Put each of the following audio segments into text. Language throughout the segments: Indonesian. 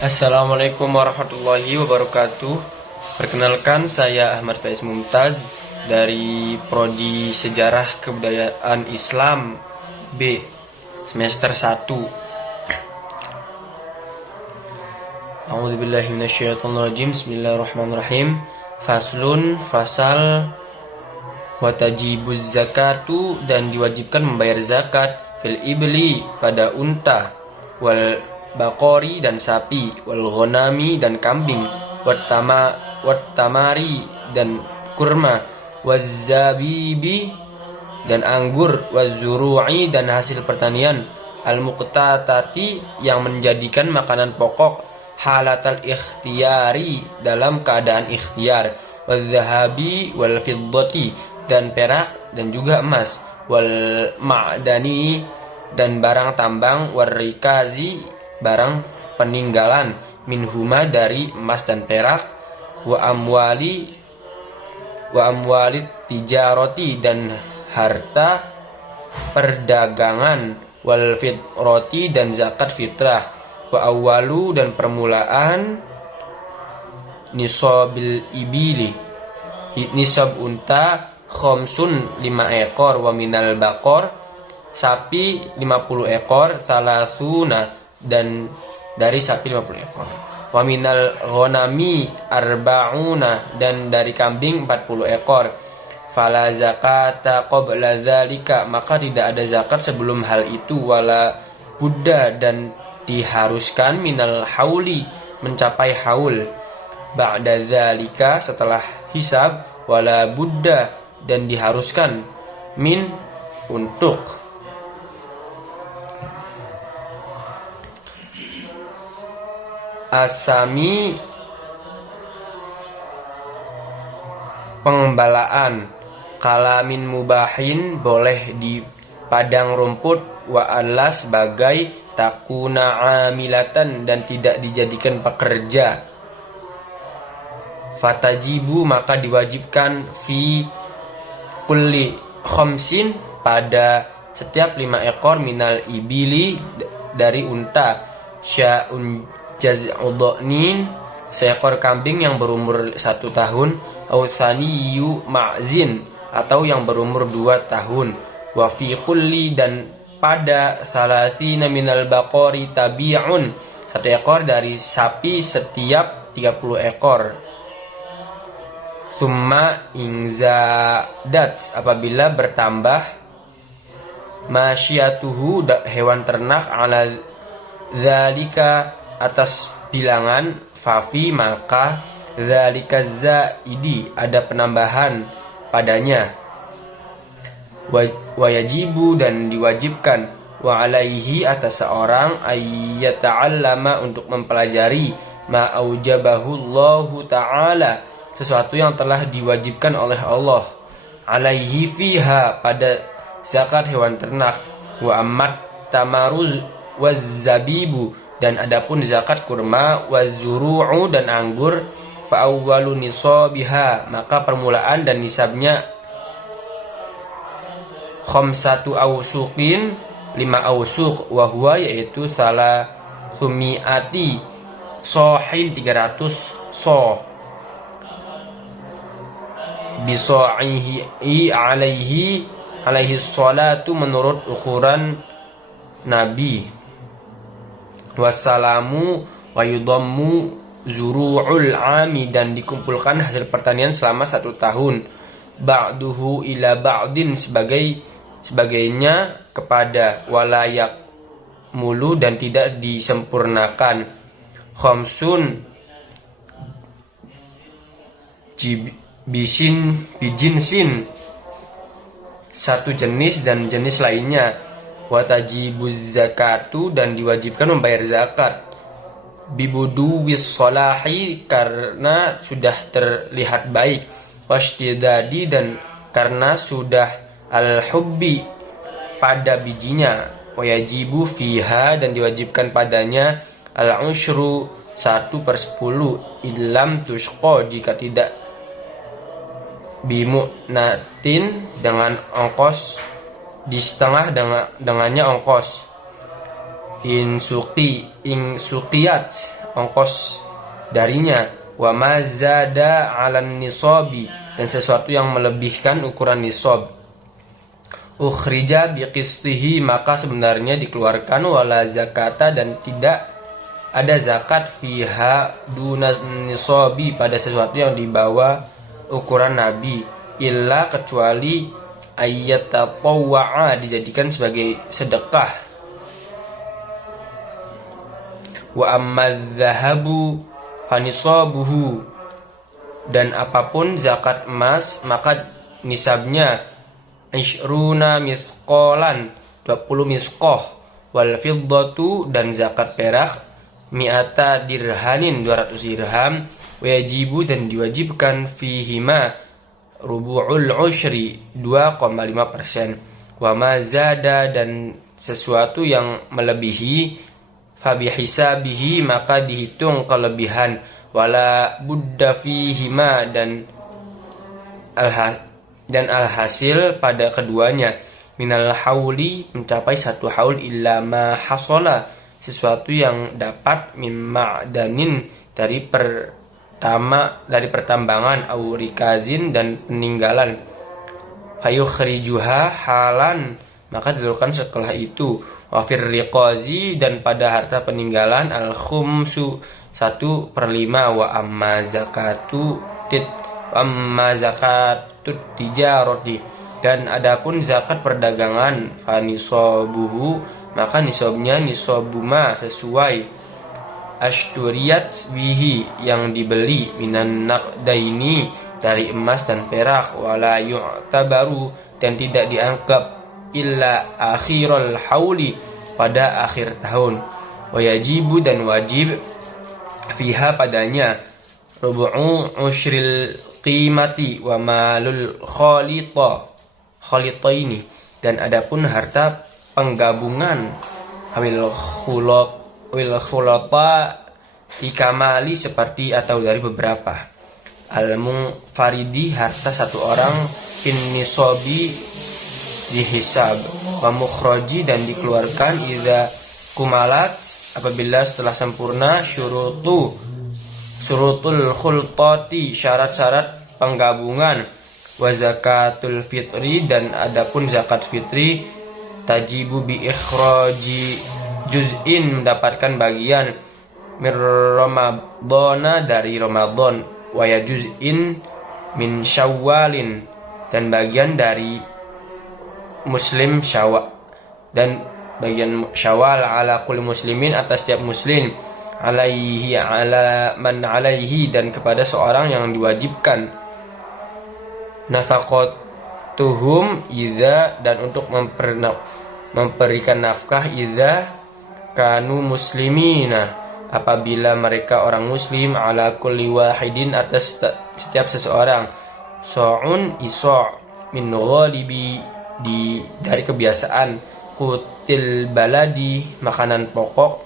Assalamualaikum warahmatullahi wabarakatuh. Perkenalkan, saya Ahmad Faiz Mumtaz dari Prodi Sejarah Kebudayaan Islam B semester 1. A'udzubillahi minasyaitonirrajim. Bismillahirrahmanirrahim. Faslun, fasal, watajibuz zakatu, dan diwajibkan membayar zakat, fil ibli, pada unta, wal bakori, dan sapi, wal ghanami, dan kambing, wat tamari, dan kurma, wazzabibi, dan anggur, wazuru'i, dan hasil pertanian, al muqtatati, yang menjadikan makanan pokok, halatal ikhtiyari, dalam keadaan ikhtiar, wadzahabi wal fiddati, dan perak dan juga emas, wal ma'dani, dan barang tambang, warrikazi, barang peninggalan, minhuma, dari emas dan perak, wa amwali tijaroti, dan harta perdagangan, wal fitroti, dan zakat fitrah, wa awalu, dan permulaan nisabil ibili, nisab unta, khomsun, 5 ekor, wa minal bakor, sapi 50 ekor, salasuna, dan dari sapi 50 ekor, wa minal ghanami arba'una, dan dari kambing 40 ekor, fala zakata qabla dzalika, maka tidak ada zakat sebelum hal itu, wala budda, dan diharuskan, minal hauli, mencapai haul, ba'da dzalika, setelah hisab, wala budda, dan diharuskan, min, untuk. Asami, pengembalaan, kalamin mubahin, boleh di padang rumput, wa Allah, sebagai takuna amilatan, dan tidak dijadikan pekerja, fatajibu, maka diwajibkan, fi kulli khamsin, pada setiap 5 ekor, minal ibili, dari unta, sya'un jaz'udhnin, seekor kambing yang berumur 1 tahun, au thaniyu ma'zin, atau yang berumur 2 tahun, wa fi kulli, dan pada salathina minal baqori tabi'un, 1 ekor dari sapi setiap 30 ekor. Summa ingzadat, apabila bertambah, masyiatuhu, hewan ternak, ala dzalika, atas bilangan, fafi, maka dzalika zaidi, ada penambahan padanya, wayajibu, dan diwajibkan, wa alaihi, atas seorang, ayyata'allama, untuk mempelajari, ma aujabahu Allahu ta'ala, sesuatu yang telah diwajibkan oleh Allah, alaihi fiha, pada zakat hewan ternak, wa ammat tamaruz wazzabibu, dan adapun zakat kurma, wazuru'u, dan anggur, fa awwalu nisabiha, maka permulaan dan nisabnya, khamsatu awsuqin, 5 awsuq, wa huwa, yaitu salah sumiati sohin, 300 so, biso'ihi alaihi salatu, menurut ukuran Nabi, wassalamu wa yudammu zuru'ul ami, dan dikumpulkan hasil pertanian selama 1 tahun, ba'duhu ila ba'din, sebagainya kepada, walayak mulu, dan tidak disempurnakan, khamsun bijinsin, 1 jenis dan jenis lainnya, watajibuz zakatu, dan diwajibkan membayar zakat, bibuduwis solahi, karena sudah terlihat baik, washtidadi, dan karena sudah al-hubbi, pada bijinya, wayajibu fiha, dan diwajibkan padanya, al-ushru, 1/10, illam tushqa, jika tidak bimu'natin, dengan ongkos, di setengah dengannya ongkos, in sukiyat, ongkos darinya. Wa ma zada 'alan nisabi, dan sesuatu yang melebihkan ukuran nisab. Ukhrija biqistihi, maka sebenarnya dikeluarkan. Wala zakata, dan tidak ada zakat fiha duna nisabi, pada sesuatu yang dibawa ukuran nabi, illa kecuali ayyatatawwa'a, dijadikan sebagai sedekah. Wa amma dzahabu fanisabuhu, dan apapun zakat emas maka nisabnya ishruna mithqalan, 20 misqah. Wal fiddatu, dan zakat perak mi'ata dirhamin, 200 dirham. Wajibu, dan diwajibkan fihima rubu'ul ushri, 2,5%. Wa ma zada, dan sesuatu yang melebihi fabihisabihi, maka dihitung kelebihan. Wala budda fihima, dan alhasil pada keduanya minal hauli, mencapai 1 haul, illa ma hasola, sesuatu yang dapat mima'danin, dari pertambangan, au rikazin, dan peninggalan. Fayukhrijuha halan, maka dikeluarkan setelah itu. Wafir riqazi, dan pada harta peninggalan al-khumsu, 1/5. Wa amma zakatut tijarati, dan adapun zakat perdagangan fanisabuhu, maka nisabnya nisabuma, sesuai ashturiyat bihi, yang dibeli, minan naqdaini, dari emas dan perak. Wala yu'tabaru, dan tidak dianggap illa akhirul hauli, pada akhir tahun. Wayajibu, dan wajib fiha padanya rubu'u ushril qimati wa malul khalitaini, dan adapun harta penggabungan awil khulata ikamali, seperti atau dari beberapa. Al-munfaridi, harta satu orang, fin nisabi, dihisab. Wa mukhraji, dan dikeluarkan, idza kumalat, apabila setelah sempurna, syurutul khultati, syarat-syarat penggabungan. Wa zakatul fitri, dan adapun zakat fitri, tajibu bi ikhraji juz'in, mendapatkan bagian, mir ramadhana, dari Ramadan. Wa ya juz'in min syawalin, dan bagian dari muslim syawal, dan bagian syawal, ala kulli muslimin, atas setiap muslim, alaihi, ala man alaihi, dan kepada seorang yang diwajibkan. Nafaqatuhum idza, dan untuk memberikan nafkah, idza kanu muslimina, apabila mereka orang muslim, ala kulli wahidin, atas setiap seseorang, so'un iso' min ghalibi, dari kebiasaan, qutil baladi, makanan pokok,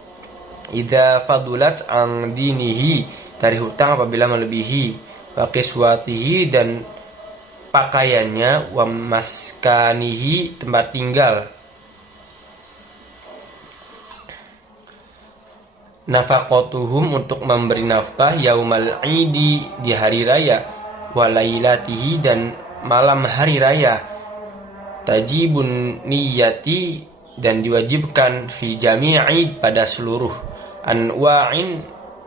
idza fadulat an dinihi, dari hutang apabila melebihi, wa qiswatihi, dan pakaiannya, wa maskanihi, tempat tinggal. Nafaqatuhum, untuk memberi nafkah, yaumal idi, di hari raya, walailatihi, dan malam hari raya. Tajibun niyati, dan diwajibkan, fi jami'i, pada seluruh anwa'in,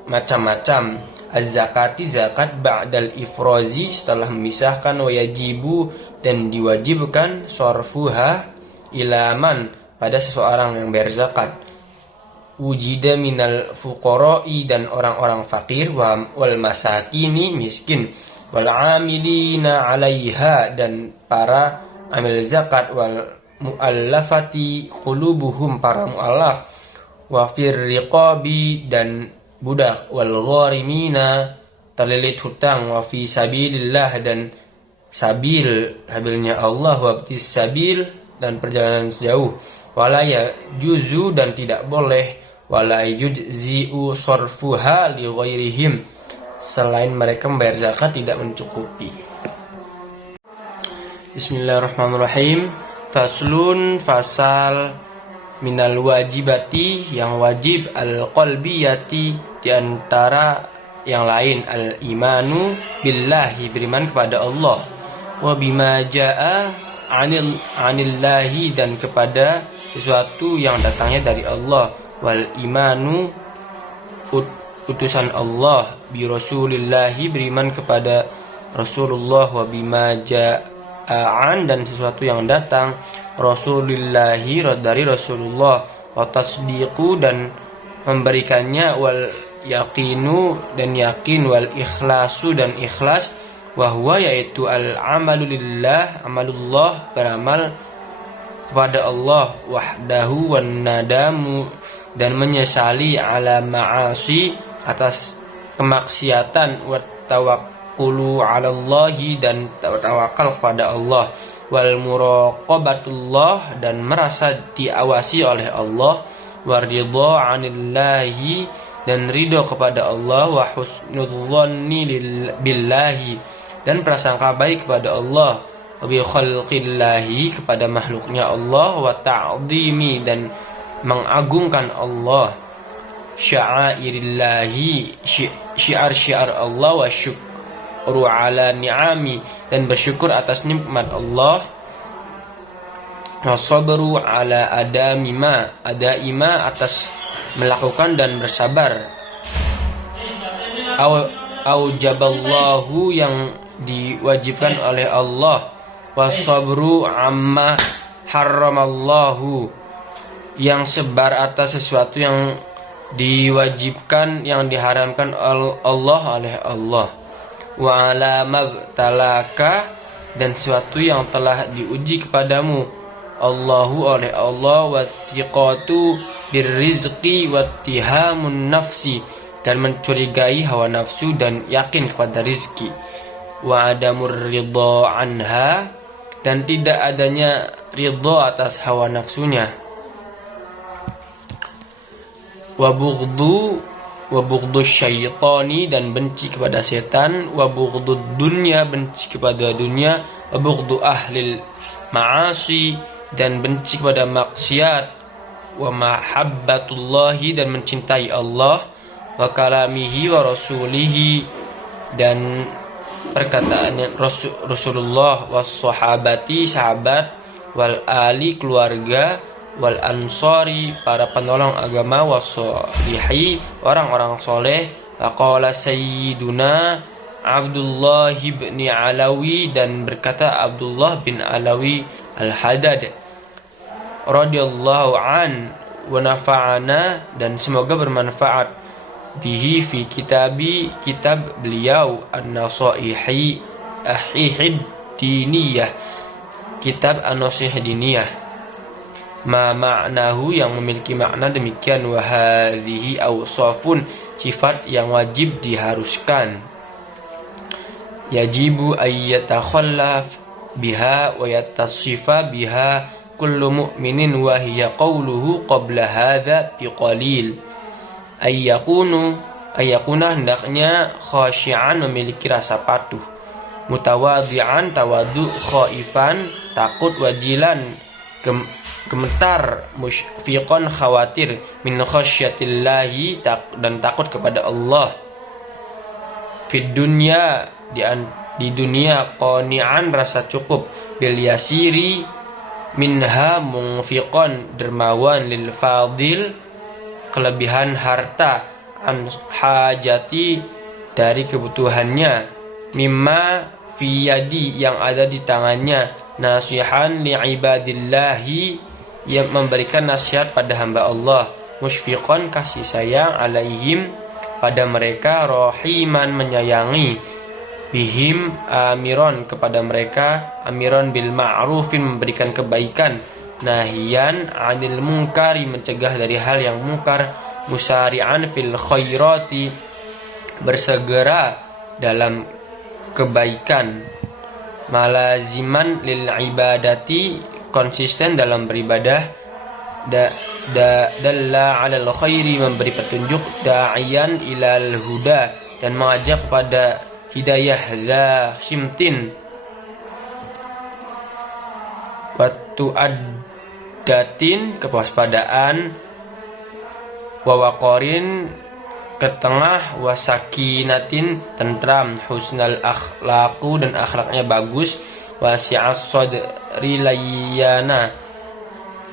macam-macam, az-zakati, zakat, ba'dal ifrozi, setelah memisahkan, wayajibu, dan diwajibkan, sorfuha ilaman, pada seseorang yang berzakat. Wujida minal fuqara'i, dan orang-orang fakir, wal masakini, miskin, wal amilina 'alaiha, dan para amil zakat, wal muallafati qulubuhum, para muallaf, wa fir riqabi, dan budak, wal gharimina, terlilit hutang, wa fi sabilillah, dan sabilnya Allah, wa btis sabil, dan perjalanan sejauh. Wala yajuzu, dan tidak boleh, wala yujzi'u sorfuha li ghairihim, selain mereka membayar zakat tidak mencukupi. Bismillahirrahmanirrahim. Faslun, fasal, minal wajibati yang wajib, al qalbiyati di antara yang lain, al imanu billahi beriman kepada Allah, wa bima jaa anillahi dan kepada sesuatu yang datangnya dari Allah, wal imanu utusan Allah, bi rasulillahi beriman kepada Rasulullah, wa bima ja'an dan sesuatu yang datang rasulillahi dari Rasulullah, wa tasdiqu dan memberikannya, wal yaqinu dan yakin, wal ikhlasu dan ikhlas, wa huwa yaitu al amalu lillah amalullah beramal kepada Allah, wahdahu wan nadamu dan menyesali ala ma'asi atas kemaksiatan, wa tawakkulu 'ala Allahi dan tawakal kepada Allah, wal muraqabatullah dan merasa diawasi oleh Allah, waridha 'anillahi dan ridho kepada Allah, wa husnudzanni billahi dan prasangka baik kepada Allah, wa bi khalqillahi kepada makhluknya Allah, wa ta'zimi dan mengagungkan Allah, sya'airillahi syiar-syiar Allah, wa syukru ala ni'ami dan bersyukur atas nikmat Allah, wa sabru ala adaima atas melakukan dan bersabar, aujaballahu yang diwajibkan oleh Allah, wa sabru amma harramallahu yang sebar atas sesuatu yang diwajibkan yang diharamkan Allah oleh Allah, wa ala mabtalaka dan sesuatu yang telah diuji kepadamu Allahu oleh Allah, wa thiqatu birrizqi wa tihamun nafsi dan mencurigai hawa nafsu dan yakin kepada rizki, wa adamur ridha anha dan tidak adanya ridha atas hawa nafsunya, wa bughdu syaitani dan benci kepada setan, wa bughdud dunya benci kepada dunia, wa bughdu ahlil ma'asi dan benci kepada maksiat, wa mahabbatullahi dan mencintai Allah, wa kalamihi wa rasulihi dan perkataan Rasulullah, was sahabati sahabat, wal ali keluarga, wal ansari para penolong agama, wasolihi orang-orang soleh, waqala sayyiduna Abdullah bin Alawi dan berkata Abdullah bin Alawi al-Haddad radhiyallahu an, wa nafa'ana dan semoga bermanfaat bihi fi kitabi kitab beliau an-nasaihi ahihid diniyah kitab an-nasih diniyah, ma ma'nahu yang memiliki makna demikian, wa hadhihi awsafun sifat yang wajib diharuskan, yajibu ayyatakhallaf biha wa yattasifa biha kullu mu'minin, wa hiya qawluhu qabla hadha biqalil ayyakuna hendaknya khasyi'an memiliki rasa patuh, mutawadhi'an tawadu, khaifan takut, wajilan gemetar, musyfiqan khawatir, min khasyatillahi dan takut kepada Allah, fid dunya di dunia, qani'an rasa cukup, bil yasiri minha munfiqan dermawan, lil fadil kelebihan harta, an hajati dari kebutuhannya, mimma fi yadi yang ada di tangannya, nasihan li ibadillahi yang memberikan nasihat pada hamba Allah, musyfiqan kasih sayang, alaihim pada mereka, rahiman menyayangi, bihim amiron kepada mereka, amiron bil ma'rufin memberikan kebaikan, nahiyan anil munkari mencegah dari hal yang mungkar, musari'an fil khairati bersegera dalam kebaikan, malaziman lil ibadati konsisten dalam beribadah, dalla 'alal khairi memberi petunjuk, da'iyan ilal huda dan mengajak kepada hidayah, za simtin, iddatin kewaspadaan, wa waqarin ketengah, wa sakinatin tentram, husnal akhlaqu dan akhlaknya bagus, wasi'as sadri layyana,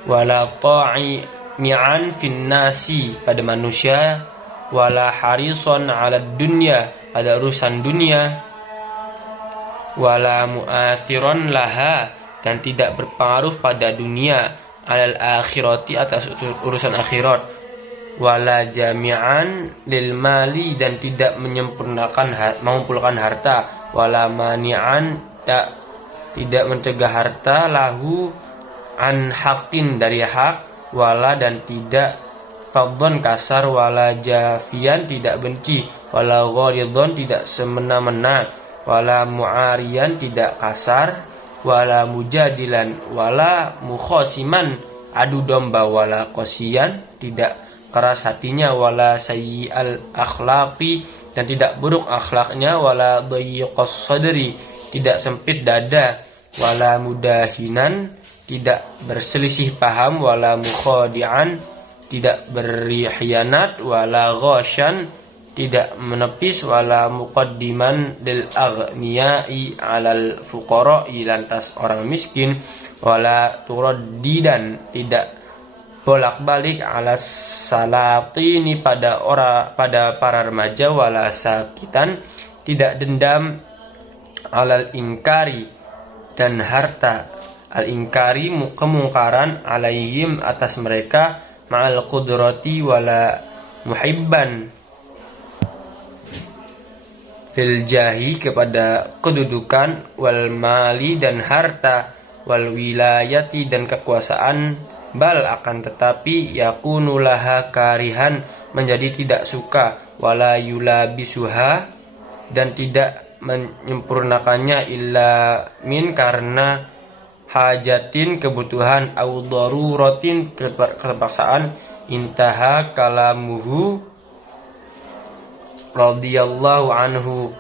wala ta'i'an fin nasi pada manusia, wala harison ala dunya pada urusan dunia, wala mu'athiron laha dan tidak berpengaruh pada dunia, alal akhirati atas urusan akhirat, wala jami'an lil mali dan tidak mengumpulkan harta, wala mani'an tidak mencegah harta, lahu an haqqin dari hak, wala dan tidak fadhon kasar, wala jafian tidak benci, wala gharidhon tidak semena-mena, wala mu'ariyan tidak kasar, wala mujadilan wala mukhosiman adu domba, wala qasiyan tidak keras hatinya, wala sayyi'al akhlaqi dan tidak buruk akhlaknya, wala dayyiqas sadri tidak sempit dada, wala mudahinan tidak berselisih paham, wala mukhadi'an tidak berkhianat, wala ghasyan tidak menepis, wala muqaddiman lil aghniyai 'alal fuqara'i lantas orang miskin, wala turaddidan tidak bolak-balik 'alas salatini pada para remaja, wala sakitan tidak dendam 'alal ingkari dan harta, al ingkari kemungkaran, alaihim atas mereka, ma'al qudrati wala muhibban lil jahi kepada kedudukan, wal mali dan harta, wal wilayati dan kekuasaan, bal akan tetapi yakunu laha karihan menjadi tidak suka, wala yulabisuha dan tidak menyempurnakannya, illa min karena hajatin kebutuhan, au daruratin keterpaksaan, intaha kalamuhu radhiyallahu anhu